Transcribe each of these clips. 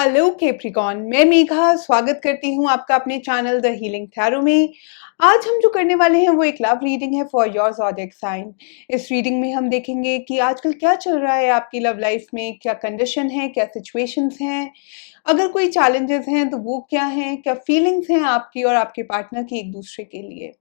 Hello Capricorn, मैं मेघा स्वागत करती हूँ आपका अपने चैनल द हीलिंग टैरो में। आज हम जो करने वाले हैं वो एक लव रीडिंग है फॉर योर ज़ोडिएक साइन। इस रीडिंग में हम देखेंगे कि आजकल क्या चल रहा है आपकी लव लाइफ में, क्या कंडीशन है, क्या सिचुएशंस हैं, अगर कोई चैलेंजेस हैं तो वो क्या हैं, क्या फीलिंग्स हैं आपकी और आपके पार्टनर की एक दूसरे के लिए।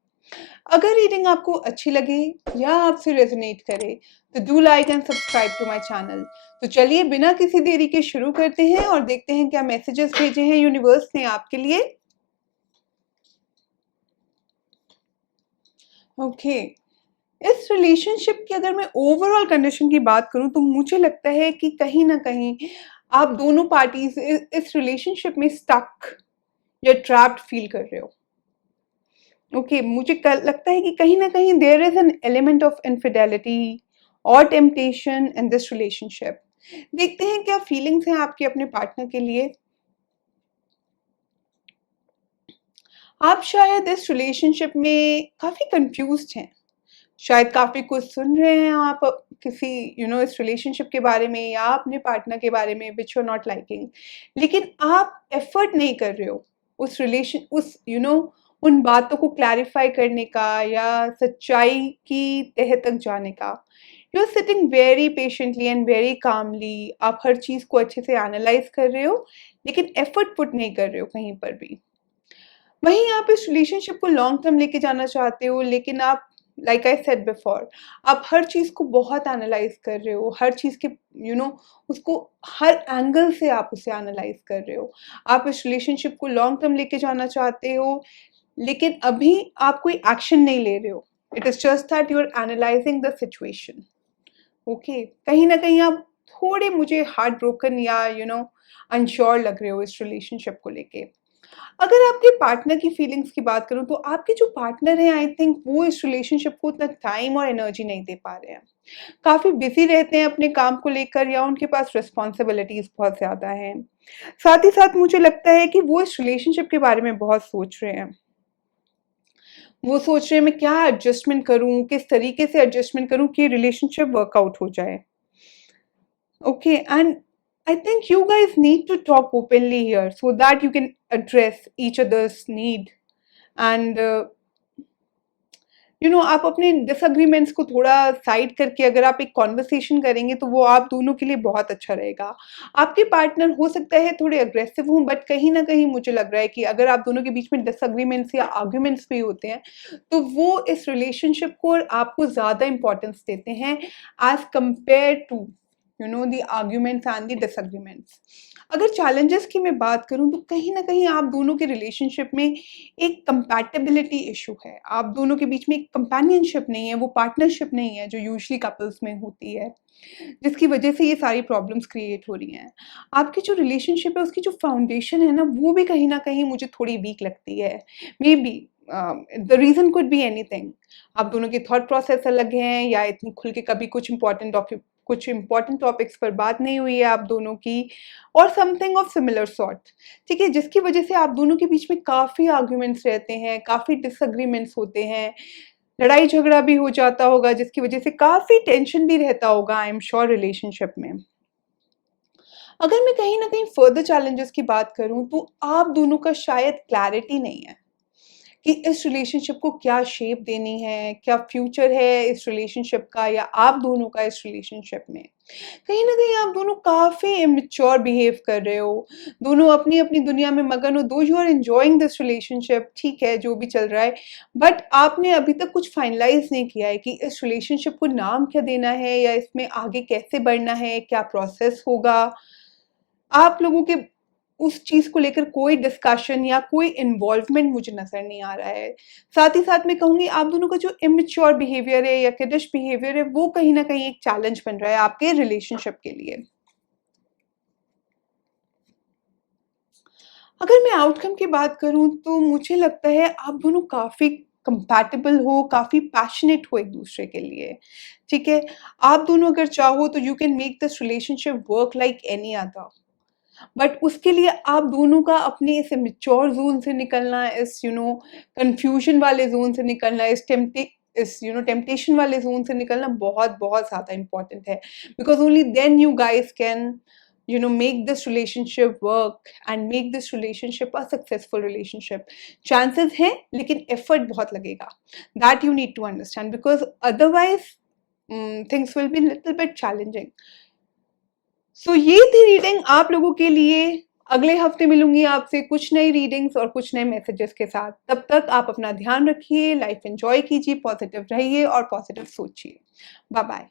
अगर रीडिंग आपको अच्छी लगे या आपसे रेजोनेट करे तो do like and subscribe to my channel. तो चलिए बिना किसी देरी के शुरू करते हैं और देखते हैं क्या मैसेजेस भेजे हैं यूनिवर्स ने आपके लिए। ओके, इस रिलेशनशिप की अगर मैं ओवरऑल कंडीशन की बात करूं तो मुझे लगता है कि कहीं ना कहीं आप दोनों पार्टीज इस रिलेशनशिप में स्टक या ट्रैप्ड फील कर रहे हो। ओके, मुझे लगता है कि कहीं ना कहीं there is an element of infidelity और टेम्पटेशन इन दिस रिलेशनशिप। देखते हैं क्या फीलिंग्स हैं आपके अपने पार्टनर के लिए। आप शायद इस रिलेशनशिप में काफी कंफ्यूज्ड हैं, शायद काफी कुछ सुन रहे हैं आप किसी इस रिलेशनशिप के बारे में या अपने पार्टनर के बारे में which you are not liking, लेकिन आप एफर्ट नहीं कर रहे हो उस रिलेशन उस उन बातों को क्लैरिफाई करने का या सच्चाई की तह तक जाने का। You are sitting very patiently and very calmly, आप हर चीज को अच्छे से एनालाइज कर रहे हो लेकिन एफर्ट पुट नहीं कर रहे हो कहीं पर भी। वहीं आप इस रिलेशनशिप को लॉन्ग टर्म लेके जाना चाहते हो, लेकिन आप लाइक आई सेड बिफोर, आप हर चीज़ को बहुत एनालाइज कर रहे हो, हर चीज़ के यू नो उसको हर एंगल से आप उसे एनालाइज कर रहे हो। आप इस रिलेशनशिप को लॉन्ग टर्म लेके जाना चाहते हो, लेकिन अभी आप कोई एक्शन नहीं ले रहे हो। It is just that you are analysing the situation. Okay, कहीं ना कहीं आप थोड़े मुझे हार्ट ब्रोकन या अनश्योर लग रहे हो इस रिलेशनशिप को लेके। अगर आपके पार्टनर की फीलिंग्स की बात करूं तो आपके जो पार्टनर हैं आई थिंक वो इस रिलेशनशिप को उतना टाइम और एनर्जी नहीं दे पा रहे हैं। काफी बिजी रहते हैं अपने काम को लेकर या उनके पास रिस्पॉन्सिबिलिटीज बहुत ज्यादा हैं। साथ ही साथ मुझे लगता है कि वो इस रिलेशनशिप के बारे में बहुत सोच रहे हैं। वो सोच रहे हैं मैं क्या एडजस्टमेंट करूं, किस तरीके से एडजस्टमेंट करूं कि रिलेशनशिप वर्कआउट हो जाए। Okay, and I think you guys need to talk openly here so that you can address each other's need. And आप अपने डिसएग्रीमेंट्स को थोड़ा साइड करके अगर आप एक कॉन्वर्सेशन करेंगे तो वो आप दोनों के लिए बहुत अच्छा रहेगा। आपके पार्टनर हो सकता है थोड़े अग्रेसिव हों, बट कहीं ना कहीं मुझे लग रहा है कि अगर आप दोनों के बीच में डिसएग्रीमेंट्स या आर्ग्यूमेंट्स भी होते हैं तो वो इस रिलेशनशिप को और आपको ज़्यादा इंपॉर्टेंस देते हैं as compared to the arguments and the disagreements. अगर चैलेंजेस की मैं बात करूं तो कहीं ना कहीं आप दोनों के रिलेशनशिप में एक कंपैटिबिलिटी इशू है। आप दोनों के बीच में एक कंपेनियनशिप नहीं है, वो पार्टनरशिप नहीं है जो यूजुअली कपल्स में होती है, जिसकी वजह से ये सारी प्रॉब्लम्स क्रिएट हो रही हैं। आपकी जो रिलेशनशिप है उसकी जो फाउंडेशन है ना वो भी कहीं ना कहीं मुझे थोड़ी वीक लगती है। Maybe the reason could be anything. आप दोनों के थॉट प्रोसेस अलग हैं या इतनी खुल के कभी कुछ इंपॉर्टेंट टॉपिक्स पर बात नहीं हुई है आप दोनों की, और समथिंग ऑफ सिमिलर सॉर्ट। ठीक है, जिसकी वजह से आप दोनों के बीच में काफ़ी आर्ग्यूमेंट्स रहते हैं, काफ़ी डिसएग्रीमेंट्स होते हैं, लड़ाई झगड़ा भी हो जाता होगा, जिसकी वजह से काफ़ी टेंशन भी रहता होगा आई एम श्योर रिलेशनशिप में। अगर मैं कहीं ना कहीं फर्दर चैलेंजेस की बात करूं तो आप दोनों का शायद क्लैरिटी नहीं है कि इस रिलेशनशिप को क्या शेप देनी है, क्या फ्यूचर है इस रिलेशनशिप का या आप दोनों का इस रिलेशनशिप में। कहीं न कहीं आप दोनों काफ़ी इमैच्योर बिहेव कर रहे हो। दोनों अपनी-अपनी दुनिया में मगन हो, दो you are enjoying this relationship, ठीक है, जो भी चल रहा है। बट आपने अभी तक कुछ फाइनलाइज़ नहीं किया है कि इस रिलेशनशिप को नाम क्या देना है या इसमें आगे कैसे बढ़ना है, क्या प्रोसेस होगा। आप लोगों के उस चीज़ को लेकर कोई डिस्कशन या कोई इन्वॉल्वमेंट मुझे नज़र नहीं आ रहा है। साथ ही साथ मैं कहूँगी आप दोनों का जो इमैच्योर बिहेवियर है या किडिश बिहेवियर है वो कहीं न कहीं एक चैलेंज बन रहा है आपके रिलेशनशिप के लिए। अगर मैं आउटकम की बात करूँ तो मुझे लगता है आप दोनों काफ़ी कंपैटिबल हो, काफ़ी पैशनेट हो एक-दूसरे के लिए, ठीक है? आप दोनों अगर चाहो तो you can make this relationship work like any other. But उसके लिए आप दोनों का अपने इस इमेच्योर ज़ोन से निकलना, इस कन्फ्यूज़न वाले ज़ोन से निकलना, इस टेम्पटेशन वाले ज़ोन से निकलना बहुत-बहुत ज़्यादा इम्पोर्टेंट है। Because only then you guys can make this relationship work and make this relationship a successful relationship. Chances हैं, लेकिन effort बहुत लगेगा. That you need to understand, because otherwise things will be little bit challenging. So ये थी reading आप लोगों के लिए. अगले हफ्ते मिलूंगी आपसे कुछ नई रीडिंग्स और कुछ नए मैसेजेस के साथ. तब तक आप अपना ध्यान रखिए, लाइफ एंजॉय कीजिए, पॉजिटिव रहिए और पॉजिटिव सोचिए. Bye bye.